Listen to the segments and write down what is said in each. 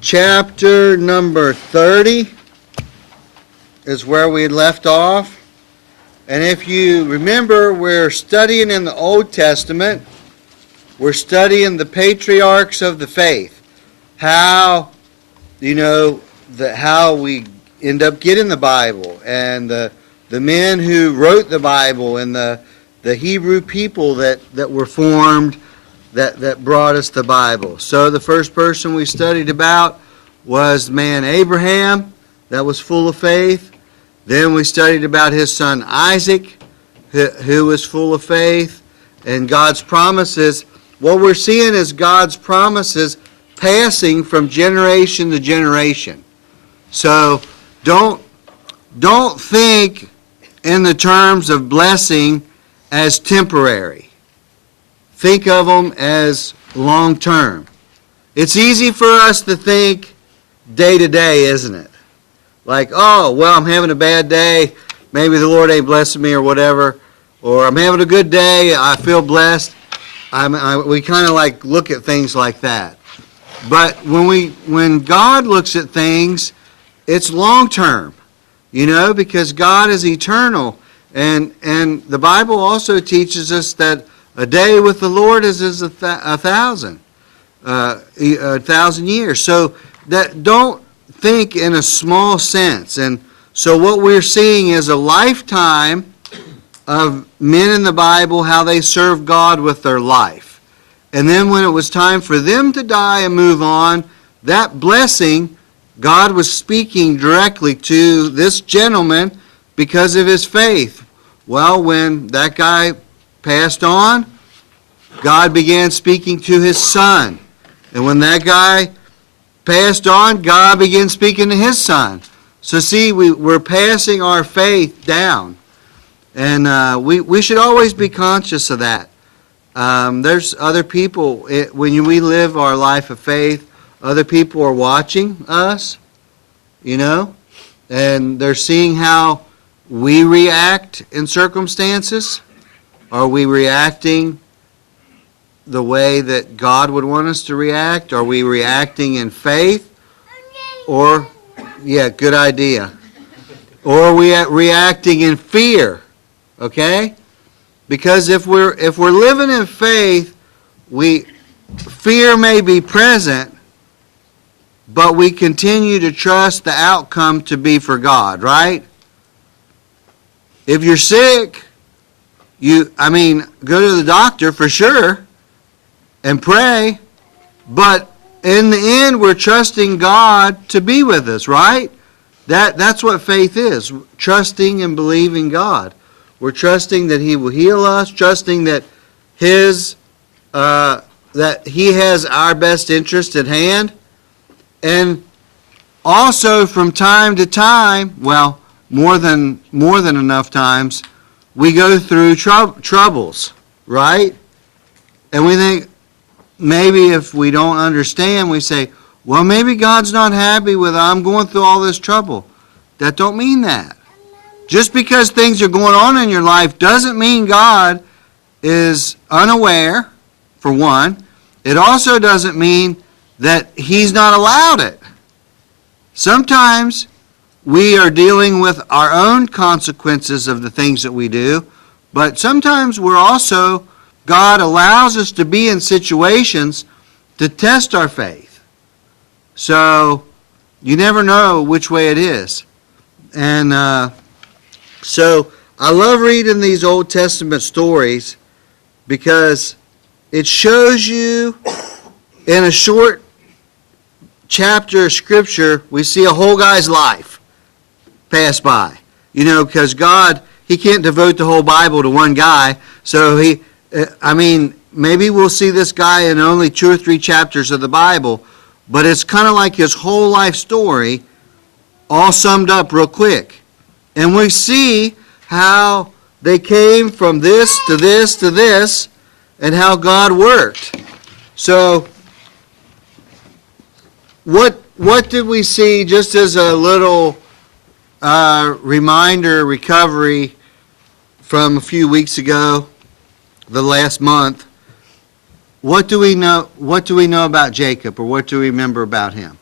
chapter number 30 is where we left off. And if you remember, we're studying in the Old Testament. We're studying the patriarchs of the faith. How, how we end up getting the Bible, and the men who wrote the Bible, and the Hebrew people that were formed that brought us the Bible. So the first person we studied about was the man Abraham, that was full of faith. Then we studied about his son Isaac, who was full of faith, and God's promises. What we're seeing is God's promises passing from generation to generation. So don't think in the terms of blessing as temporary. Think of them as long-term. It's easy for us to think day to day, isn't it? Like, oh, well, I'm having a bad day. Maybe the Lord ain't blessing me or whatever. Or I'm having a good day. I feel blessed. We kind of like look at things like that. But when God looks at things, it's long-term, because God is eternal. And the Bible also teaches us that a day with the Lord is a thousand years. So that don't think in a small sense. And so what we're seeing is a lifetime of men in the Bible, how they served God with their life. And then when it was time for them to die and move on, that blessing, God was speaking directly to this gentleman because of his faith. Well, when that guy passed on, God began speaking to his son. And when that guy passed on, God began speaking to his son. So see, we're passing our faith down. And we should always be conscious of that. There's other people, when we live our life of faith, other people are watching us, and they're seeing how we react in circumstances. Are we reacting the way that God would want us to react? Are we reacting in faith? Or, good idea. Or are we reacting in fear? Okay? Because if we're living in faith, fear may be present, but we continue to trust the outcome to be for God, right? If you're sick, go to the doctor for sure and pray, but in the end, we're trusting God to be with us, right? That's what faith is, trusting and believing God. We're trusting that He will heal us, trusting that that He has our best interest at hand. And also from time to time, well, more than enough times, we go through troubles, right? And we think, maybe if we don't understand, we say, well, maybe God's not happy with I'm going through all this trouble. That don't mean that. Just because things are going on in your life doesn't mean God is unaware, for one. It also doesn't mean that He's not allowed it. Sometimes we are dealing with our own consequences of the things that we do, but sometimes God allows us to be in situations to test our faith. So you never know which way it is. And so I love reading these Old Testament stories because it shows you in a short chapter of Scripture, we see a whole guy's life pass by. Because God, He can't devote the whole Bible to one guy. So maybe we'll see this guy in only 2 or 3 chapters of the Bible, but it's kind of like his whole life story all summed up real quick. And we see how they came from this to this to this and how God worked. So what did we see, just as a little reminder, recovery from a few weeks ago, the last month? What do we know about Jacob, or what do we remember about him?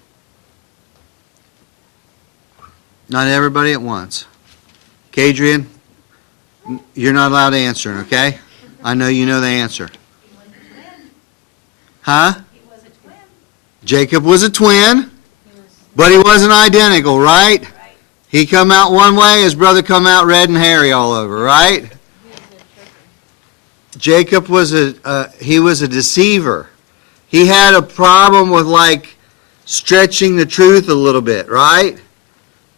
Not everybody at once. Kadrian, you're not allowed to answer, okay? I know you know the answer. Huh? Jacob was a twin, but he wasn't identical, right? He come out one way, his brother come out red and hairy all over, right? Jacob was he was a deceiver. He had a problem with like stretching the truth a little bit, right?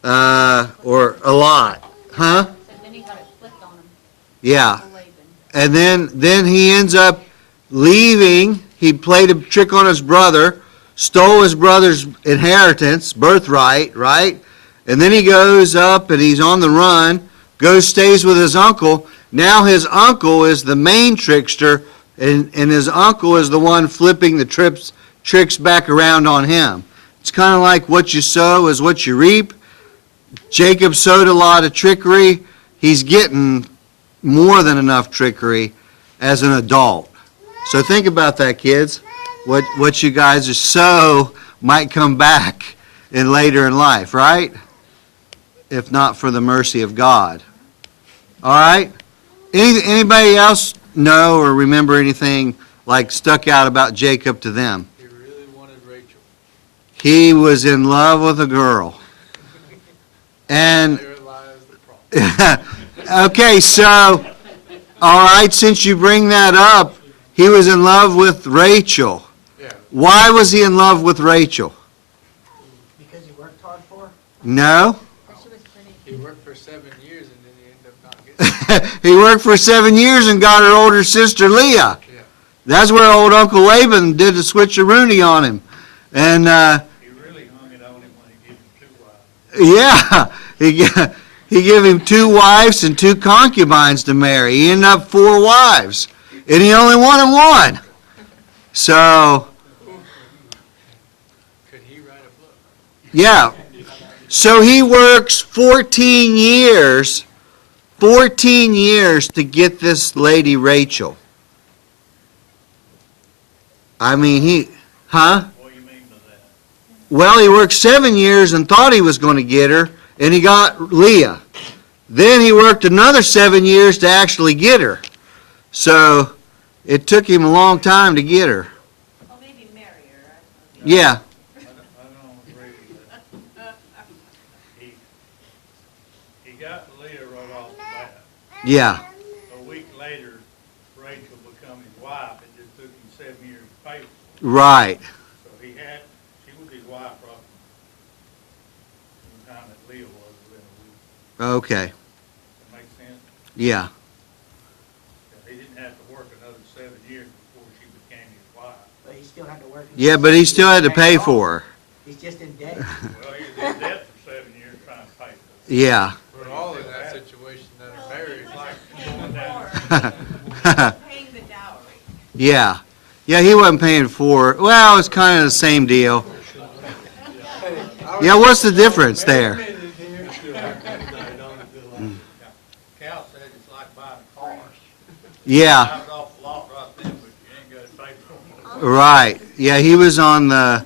Or a lot, huh? Then he got it flipped on him. Yeah. Laban. And then he ends up leaving. He played a trick on his brother, stole his brother's inheritance, birthright, right? And then he goes up and he's on the run, stays with his uncle. Now his uncle is the main trickster, and his uncle is the one flipping the tricks back around on him. It's kind of like what you sow is what you reap. Jacob sowed a lot of trickery. He's getting more than enough trickery as an adult. So think about that, kids. What you guys sow might come back later in life, right? If not for the mercy of God. All right? Anybody else know or remember anything like stuck out about Jacob to them? He really wanted Rachel. He was in love with a girl. And There lies the problem. okay, so all right, since you bring that up, he was in love with Rachel. Yeah. Why was he in love with Rachel? Because he worked hard for her? No. She was pretty. He worked for 7 years and then he ended up not getting He worked for 7 years and got her older sister Leah. Yeah. That's where old Uncle Laban did the switcheroonie on him. And He really hung it on him when he gave him 2 wives. yeah, he gave him 2 wives and 2 concubines to marry. He ended up 4 wives, and he only wanted 1. So, Could he write a book? yeah. So he works 14 years to get this lady Rachel. I mean, huh? What do you mean by that? Well, he worked 7 years and thought he was going to get her, and he got Leah. Then he worked another 7 years to actually get her. So it took him a long time to get her. Well, maybe marry her. Yeah, I don't agree with that. He got Leah right off the bat. yeah, A week later, Rachel become his wife. It just took him 7 years to pay for it. right. So she was his wife from the time that Leah was within a week. Okay, That makes sense? yeah, He didn't have to work another 7 years before she became his wife. But he still had to work. yeah, but he still had to pay for her. He's just in debt. Well, he was in debt for 7 years trying to pay for it. Yeah. We're all in that situation that are married. Going down. Paying the dowry. Yeah. Yeah, he wasn't paying for her. Well, it's kind of the same deal. Yeah, what's the difference there? Cal said it's like buying a car. Yeah, Drives off the lot right then, but you ain't got to pay for it. right. Yeah, he was on the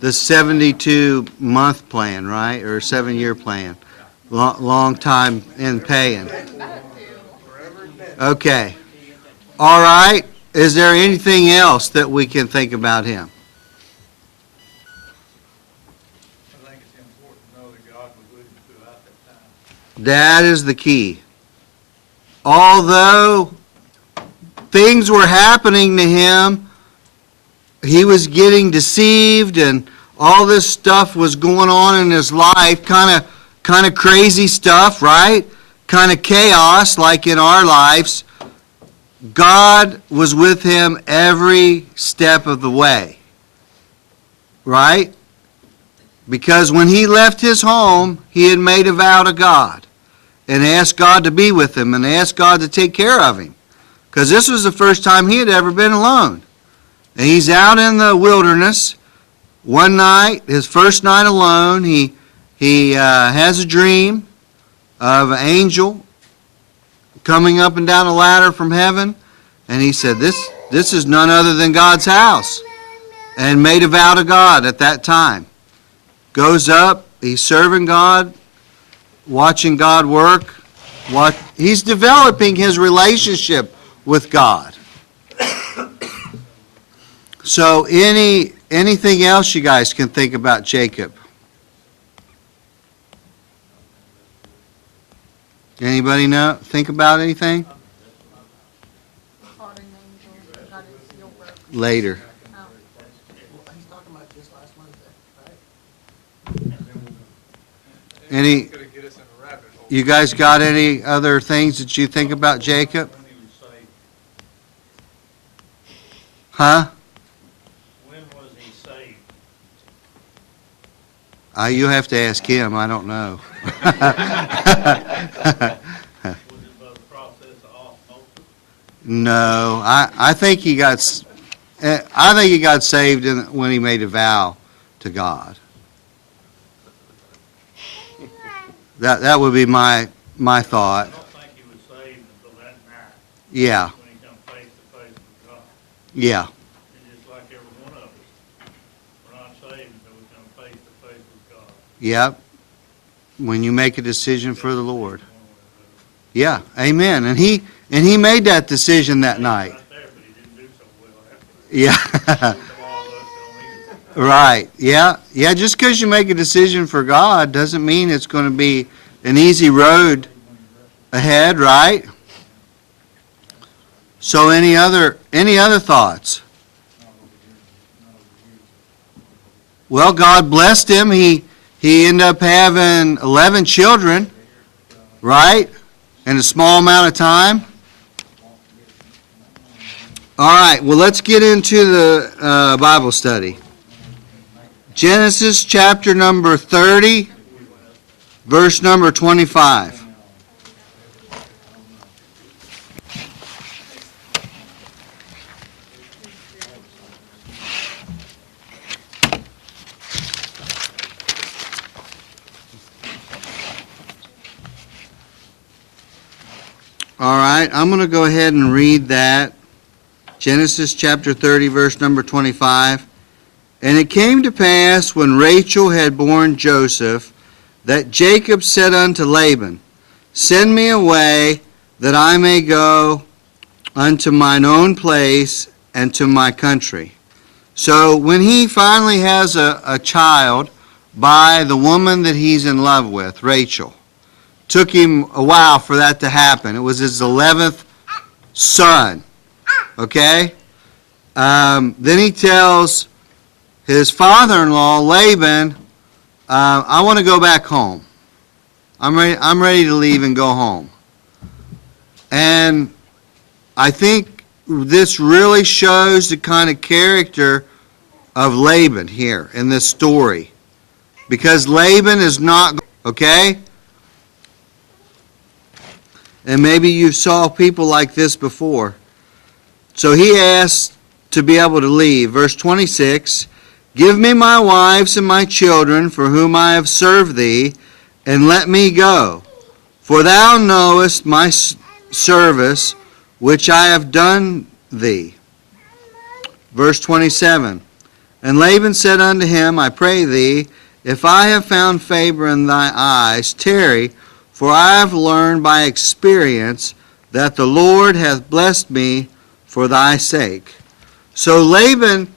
72-month plan, right? Or 7-year plan. Long time in paying. Okay. All right. Is there anything else that we can think about him? I think it's important to know that God was with him throughout that time. That is the key. Although things were happening to him, he was getting deceived and all this stuff was going on in his life, kind of crazy stuff, right? Kind of chaos like in our lives. God was with him every step of the way. Right? Because when he left his home, he had made a vow to God and asked God to be with him and asked God to take care of him. Because this was the first time he had ever been alone. And he's out in the wilderness. One night, his first night alone, he has a dream of an angel coming up and down a ladder from heaven. And he said, this is none other than God's house. And made a vow to God at that time. Goes up, he's serving God watching God work. He's developing his relationship with God. So anything else you guys can think about Jacob? Anybody know? Think about anything? Fallen angel, God is your work. Later. Oh. He's talking about just last Wednesday, right? Any, It's gonna get us in a rabbit hole. you guys got any other things that you think about Jacob? When he was saved, Huh? when was he saved? You have to ask him. I don't know. Was it by the process of osmosis? No, I think he got saved when he made a vow to God. That would be my thought. I don't think he was saved until that night, Yeah, when he come face to face with God. yeah, And just like every one of us, we're not saved until we come face to face with God. yep. When you make a decision for the Lord. Yeah, amen. And he made that decision that night. Right there, but he didn't do so well after that. Yeah. A lot of us don't either. Right, yeah. Yeah, just because you make a decision for God doesn't mean it's going to be an easy road ahead, right? So any other thoughts? Well, God blessed him. He ended up having 11 children, right? In a small amount of time. All right, well, let's get into the Bible study. Genesis chapter number 30, verse number 25. All right, I'm going to go ahead and read that. Genesis chapter 30, verse number 25. And it came to pass, when Rachel had borne Joseph, that Jacob said unto Laban, Send me away, that I may go unto mine own place and to my country. So when he finally has a child by the woman that he's in love with, Rachel, took him a while for that to happen. It was his 11th son, okay? Then he tells his father-in-law, Laban, I want to go back home. I'm ready to leave and go home. And I think this really shows the kind of character of Laban here in this story. Because Laban is not, okay? And maybe you saw people like this before. So he asked to be able to leave. Verse 26, Give me my wives and my children for whom I have served thee, and let me go. For thou knowest my service which I have done thee. Verse 27, And Laban said unto him, I pray thee, if I have found favor in thy eyes, tarry, for I have learned by experience that the Lord hath blessed me for thy sake. So Laban,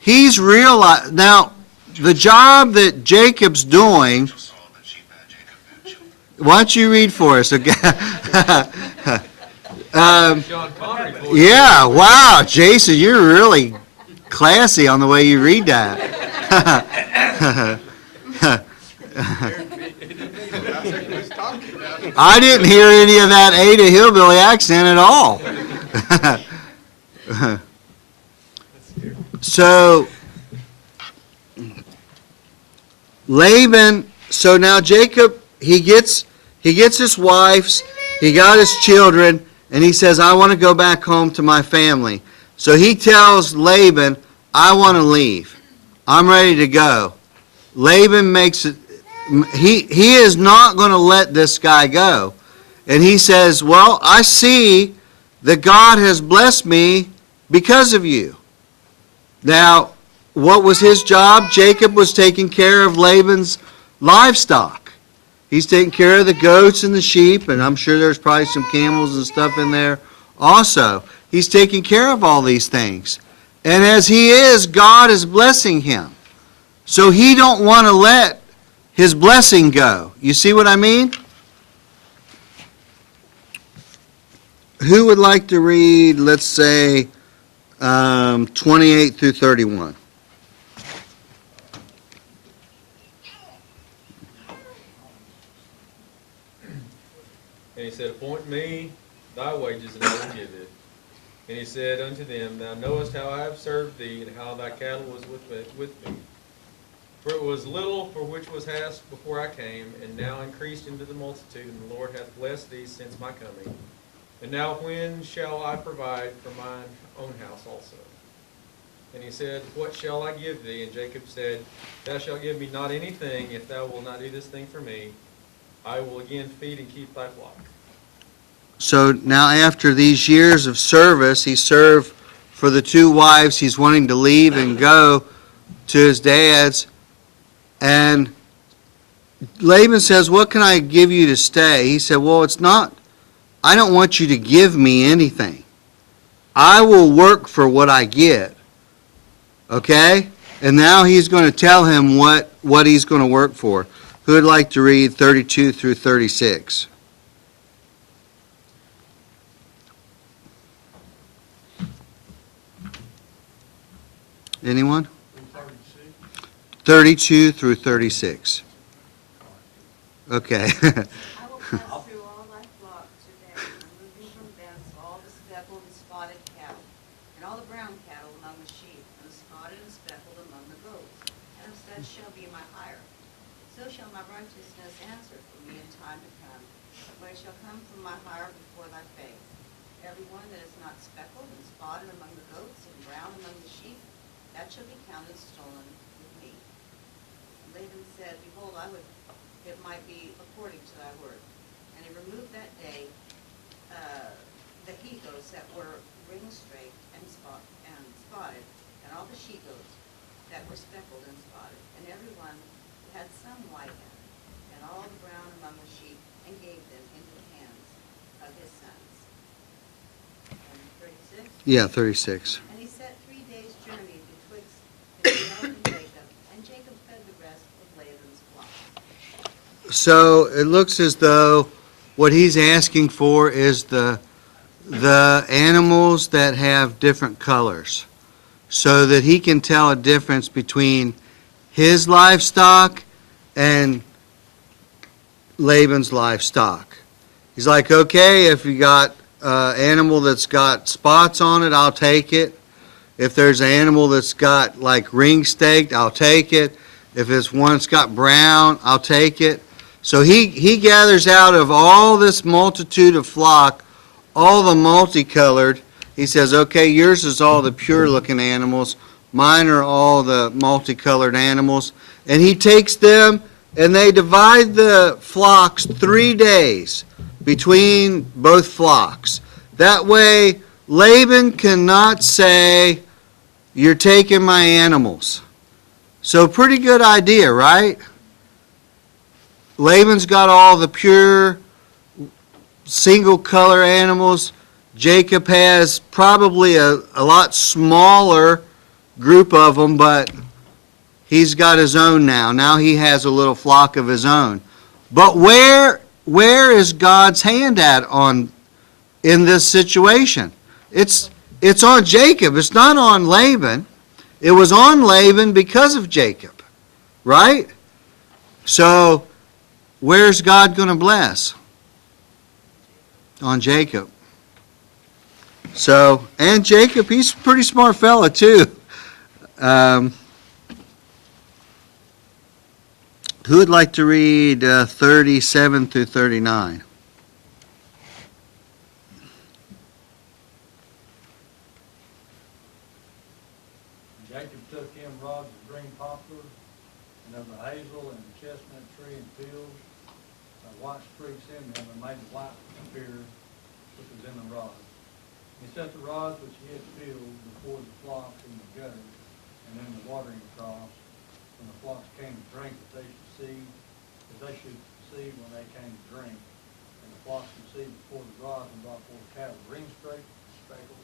he's realized, now, the job that Jacob's doing, why don't you read for us? Okay? John Connery voice. Yeah, wow, Jason, you're really classy on the way you read that. Who's talking now? I didn't hear any of that Ada Hillbilly accent at all. So, Laban, so now Jacob, he gets his wives, he got his children, and he says, I want to go back home to my family. So he tells Laban, I want to leave. I'm ready to go. Laban makes it, he is not going to let this guy go. And he says, well, I see that God has blessed me because of you. Now, what was his job? Jacob was taking care of Laban's livestock. He's taking care of the goats and the sheep, and I'm sure there's probably some camels and stuff in there also. He's taking care of all these things. And as he is, God is blessing him. So he don't want to let his blessing go. You see what I mean? Who would like to read, let's say, 28 through 31? And he said, Appoint me thy wages, and I will give it. And he said unto them, Thou knowest how I have served thee, and how thy cattle was with me. For it was little for which was asked before I came, and now increased into the multitude, and the Lord hath blessed thee since my coming. And now when shall I provide for mine own house also? And he said, What shall I give thee? And Jacob said, Thou shalt give me not anything, if thou wilt not do this thing for me. I will again feed and keep thy flock. So now after these years of service, he served for the two wives. He's wanting to leave and go to his dad's. And Laban says, what can I give you to stay? He said, well, it's not, I don't want you to give me anything. I will work for what I get. Okay? And now he's going to tell him what he's going to work for. Who would like to read 32 through 36? Anyone? 32 through 36. Okay. I will pass through all thy flock today, removing from thence all the speckled and spotted cattle, and all the brown cattle among the sheep, and the spotted and speckled among the goats, and of such shall be my hire. So shall my righteousness answer for me in time to come, when it shall come from my hire before thy face. Every one that is not speckled and spotted among the goats, and brown among the sheep, that shall be counted stolen with me. And Laban said, Behold, it might be according to thy word. And he removed that day the he-goats that were ring-straked and spotted, and all the she-goats that were speckled and spotted, and every one had some white in it, and all the brown among the sheep, and gave them into the hands of his sons. And 36? Yeah, 36. And he set 3 days' journey betwixt himself and Jacob, and Jacob fed the rest of Laban's flock. So it looks as though what he's asking for is the animals that have different colors, so that he can tell a difference between his livestock and Laban's livestock. He's like, okay, if you got an animal that's got spots on it, I'll take it. If there's an animal that's got like ring staked, I'll take it. If it's one that's got brown, I'll take it. So he gathers out of all this multitude of flock, all the multicolored. He says, okay, yours is all the pure looking animals. Mine are all the multicolored animals. And he takes them and they divide the flocks 3 days between both flocks. That way, Laban cannot say, you're taking my animals. So pretty good idea, right? Laban's got all the pure single color animals. Jacob has probably a lot smaller group of them, but he's got his own now. Now he has a little flock of his own. But where is God's hand at in this situation? It's on Jacob. It's not on Laban. It was on Laban because of Jacob, right? So where's God going to bless? On Jacob. So, and Jacob, he's a pretty smart fella too. Who would like to read 37 through 39? Jacob took him rods of green poplar, and of the hazel and the chestnut tree and fields, white streaks in them, and made the white appear which was in the rods. He set the rods which he had filled before the flocks in the gutter, and in the watering troughs, when the flocks came to drink, that they should conceived when they came to drink, and the flocks conceived before the rods and brought forth cattle, ring straight, speckled,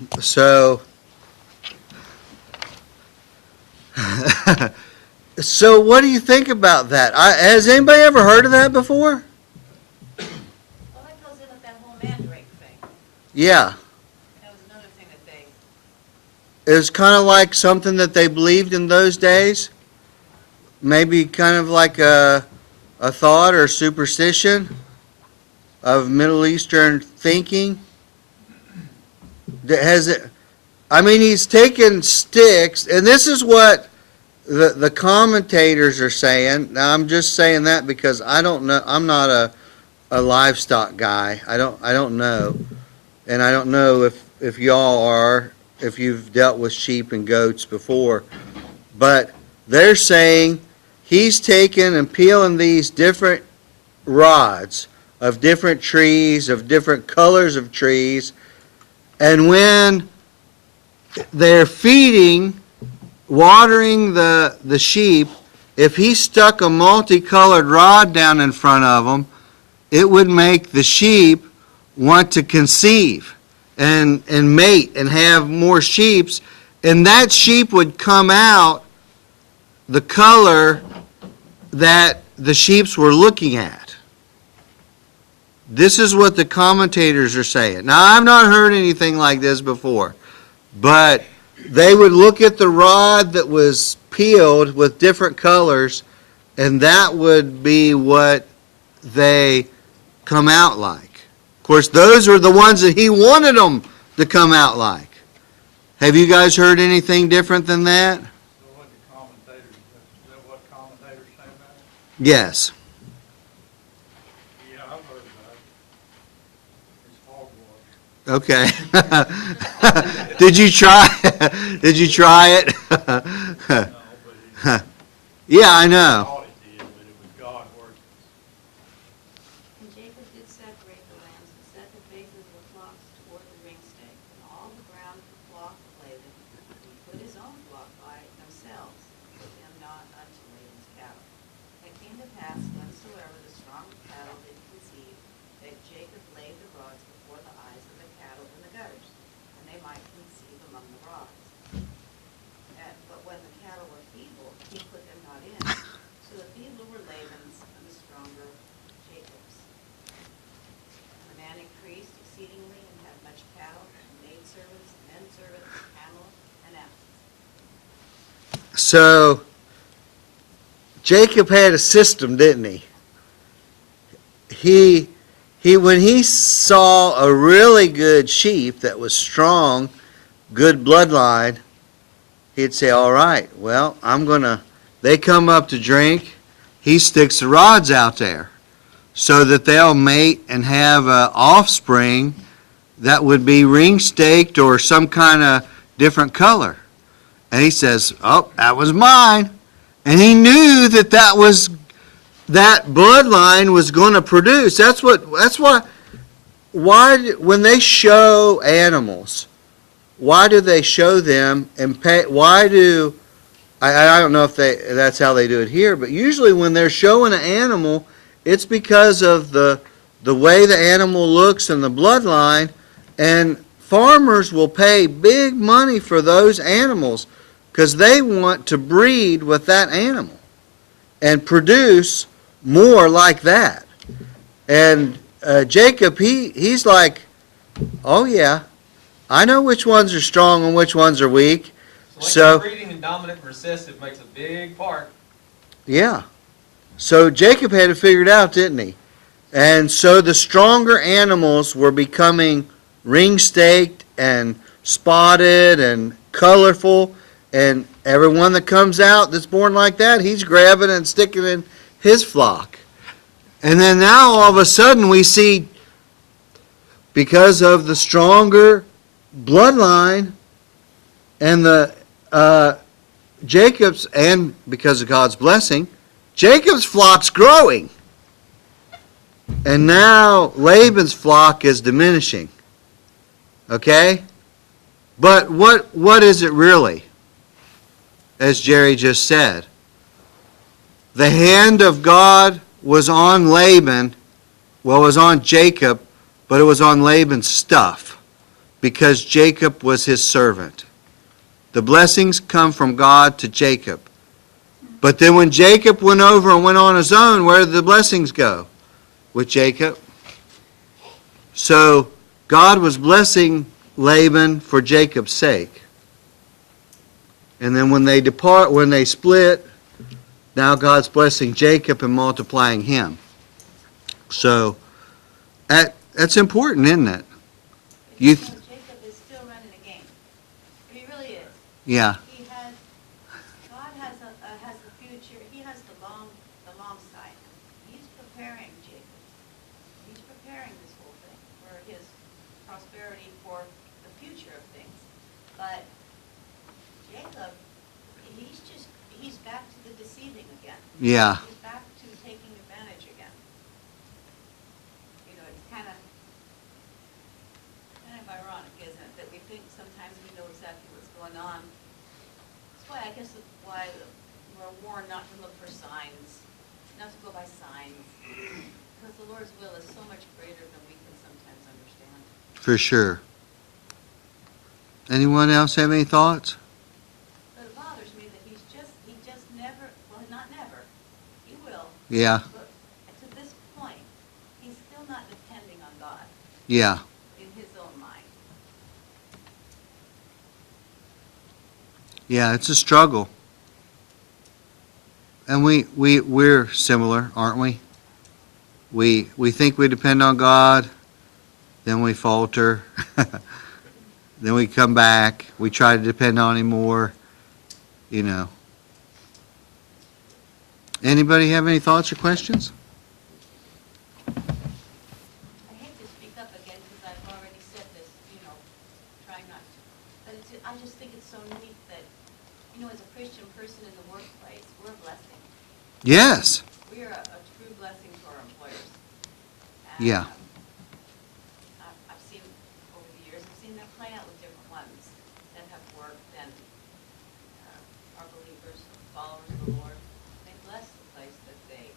and spotted. So, so what do you think about that? Has anybody ever heard of that before? Well, that goes in with that whole mandrake thing. Yeah. That was another thing that they, It was kind of like something that they believed in those days. Maybe kind of like a thought or superstition of Middle Eastern thinking. That has it. I mean, he's taken sticks, and this is what the commentators are saying. Now, I'm just saying that because I don't know. I'm not a livestock guy. I don't know, and I don't know if y'all are, if you've dealt with sheep and goats before, but they're saying he's taken and peeling these different rods of different trees, of different colors of trees, and when they're feeding, watering the sheep, if he stuck a multicolored rod down in front of them, it would make the sheep want to conceive and mate and have more sheeps, and that sheep would come out the color that the sheeps were looking at. This is what the commentators are saying. Now, I've not heard anything like this before, but they would look at the rod that was peeled with different colors, and that would be what they come out like. Of course, those were the ones that he wanted them to come out like. Have you guys heard anything different than that? So what the commentators, is that what commentators say about it? Yes. Yeah, I've heard about it. It's hogwash. Okay. Did you try? Did you try it? No, but Yeah, I know. thought it did, but it was God working. and Jacob did separate the lambs and set the faces of the flocks toward the ring stake, and all the ground of the flock of Laban, and he put his own flock by themselves, and put them not unto Laban's cattle. It came to pass, whensoever the stronger cattle did conceive, that Jacob laid the rods before the eyes of the cattle in the gutters, and they might conceive among the rods. But when the cattle were feeble, he put them not in. So the feeble were Laban's, and the stronger Jacob's. And the man increased exceedingly, and had much cattle, and maidservants, men servants, camels, and asses. So Jacob had a system, didn't he? He when he saw a really good sheep that was strong, good bloodline, he'd say, all right, well, they come up to drink, he sticks the rods out there so that they'll mate and have an offspring that would be ring-staked or some kind of different color. And he says, oh, that was mine. And he knew that that bloodline was going to produce. That's why, when they show animals, why do they show them and pay, I don't know if that's how they do it here, but usually when they're showing an animal, it's because of the way the animal looks and the bloodline, and farmers will pay big money for those animals because they want to breed with that animal and produce more like that. And Jacob, he's like, oh yeah, I know which ones are strong and which ones are weak. So- breeding and dominant and recessive makes a big part. Yeah. So Jacob had it figured out, didn't he? And so the stronger animals were becoming ring-staked and spotted and colorful, and everyone that comes out that's born like that, he's grabbing and sticking in his flock. And then now all of a sudden we see, because of the stronger bloodline and the Jacob's, and because of God's blessing, Jacob's flock's growing. And now Laban's flock is diminishing. Okay? But what is it really? As Jerry just said. the hand of God was on Laban, well, it was on Jacob, but it was on Laban's stuff, because Jacob was his servant. The blessings come from God to Jacob. But then when Jacob went over and went on his own, where did the blessings go? With Jacob. So God was blessing Laban for Jacob's sake. And then when they split, now God's blessing Jacob and multiplying him. So that's important, isn't it? You Jacob is still running a game. He really is. Yeah, God has the future, he has the long side. He's preparing Jacob. He's preparing this whole thing for his prosperity, for the future of things. But Jacob, he's back to the deceiving again. yeah. He's back to taking advantage again. You know, it's kind of ironic, isn't it, that we think sometimes we know exactly what's going on. That's why, I guess, we're warned not to look for signs, not to go by signs, because the Lord's will is so much greater than we can sometimes understand. For sure. Anyone else have any thoughts? But it bothers me that he just never, well, not never, he will, Yeah, but to this point, he's still not depending on God yeah. in his own mind. Yeah, it's a struggle. And we're similar, aren't we? We think we depend on God, then we falter. Then we come back, we try to depend on him more, you know. Anybody have any thoughts or questions? I hate to speak up again because I've already said this, trying not to. But I just think it's so neat that, as a Christian person in the workplace, we're a blessing. Yes. We are a true blessing to our employers. And, Yeah. I've seen, over the years, I've seen that play out with different ones that have worked and are believers, followers of the Lord. They bless the place that they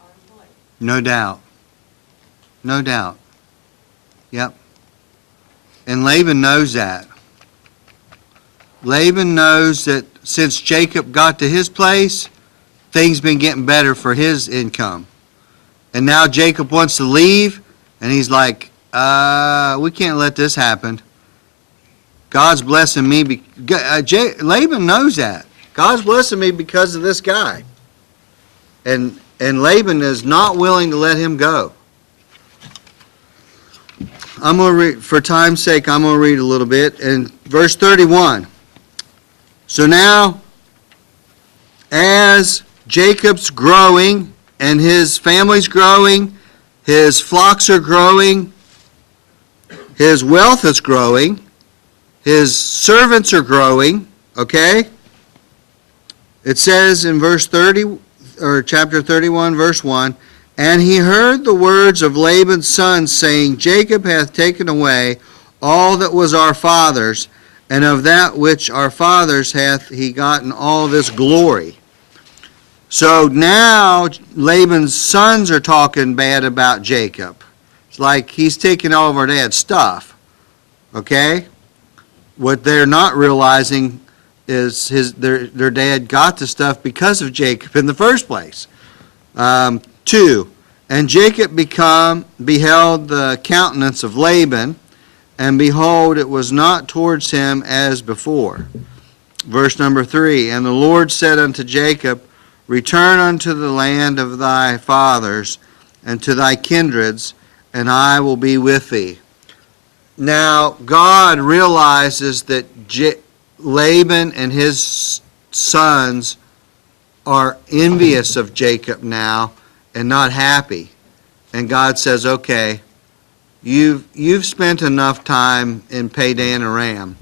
are employed. No doubt. No doubt. Yep. And Laban knows that. Laban knows that since Jacob got to his place, things been getting better for his income. And now Jacob wants to leave, and he's like, we can't let this happen. God's blessing me. Laban knows that. God's blessing me because of this guy. And Laban is not willing to let him go. I'm going to read, for time's sake, I'm going to read a little bit. In verse 31. So now, as Jacob's growing, and his family's growing, his flocks are growing, his wealth is growing, his servants are growing, okay? It says in verse 30, or chapter 31, verse 1, and he heard the words of Laban's sons, saying, Jacob hath taken away all that was our father's, and of that which our fathers hath he gotten all this glory. So now Laban's sons are talking bad about Jacob. It's like he's taking all of our dad's stuff. Okay? What they're not realizing is their dad got the stuff because of Jacob in the first place. 2, and Jacob beheld the countenance of Laban, and behold, it was not towards him as before. Verse number 3, and the Lord said unto Jacob, return unto the land of thy fathers, and to thy kindreds, and I will be with thee. Now, God realizes that Laban and his sons are envious of Jacob now and not happy. And God says, okay, you've spent enough time in Padan Aram.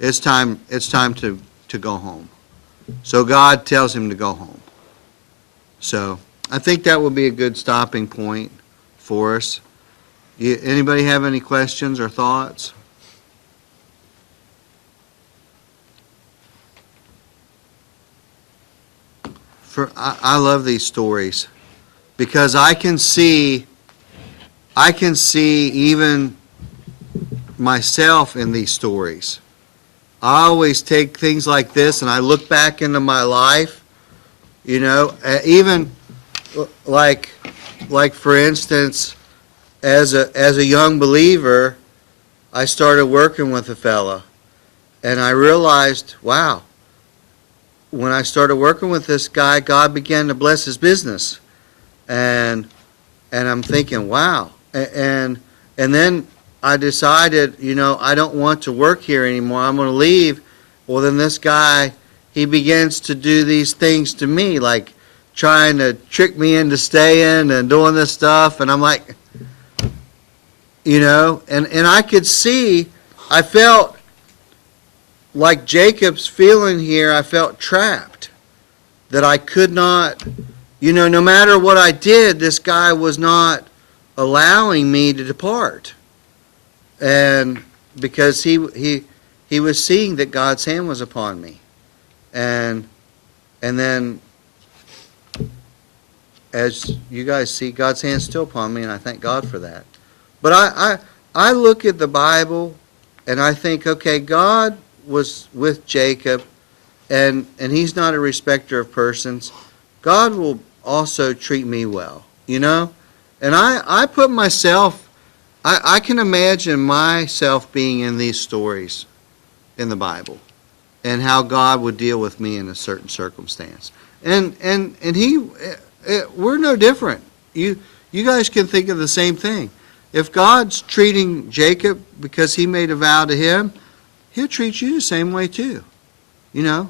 It's time to go home. So God tells him to go home. So I think that will be a good stopping point for us. Anybody have any questions or thoughts? I love these stories because I can see even myself in these stories. I always take things like this and I look back into my life, you know, even like for instance, as a young believer, I started working with a fella, and I realized, wow, when I started working with this guy, God began to bless his business, and I'm thinking, wow, and then I decided, you know, I don't want to work here anymore. I'm going to leave. Well, then this guy, he begins to do these things to me, like trying to trick me into staying and doing this stuff, and I'm like, you know, and I could see, I felt like Jacob's feeling here, I felt trapped, that I could not, you know, no matter what I did, this guy was not allowing me to depart. And because he was seeing that God's hand was upon me. And then, as you guys see, God's hand's still upon me, and I thank God for that. But I look at the Bible, and I think, okay, God was with Jacob, and he's not a respecter of persons. God will also treat me well, you know? And I put myself, I can imagine myself being in these stories in the Bible and how God would deal with me in a certain circumstance. And we're no different. You guys can think of the same thing. If God's treating Jacob because he made a vow to him, he'll treat you the same way too, you know?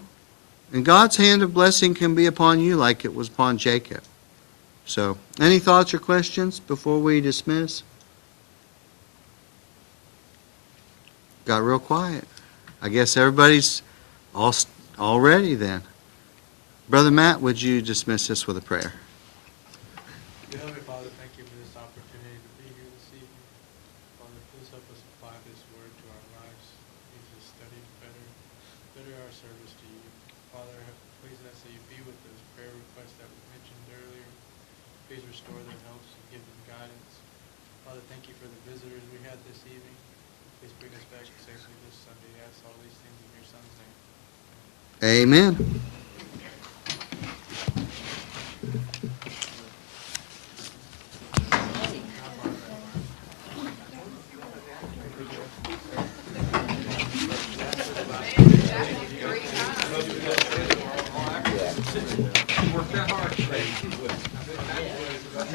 And God's hand of blessing can be upon you like it was upon Jacob. So, any thoughts or questions before we dismiss? Got real quiet. I guess everybody's all ready then. Brother Matt, would you dismiss us with a prayer? Dear Heavenly Father, thank you for this opportunity to be here this evening. Father, please help us apply this word to our lives. Please just study better our service to you. Father, please ask that you be with those prayer requests that we mentioned earlier. Please restore their health and give them guidance. Father, thank you for the visitors we had this evening. Please bring us back safely this Sunday. I ask all these things in your Son's name. Amen. Worked that hard.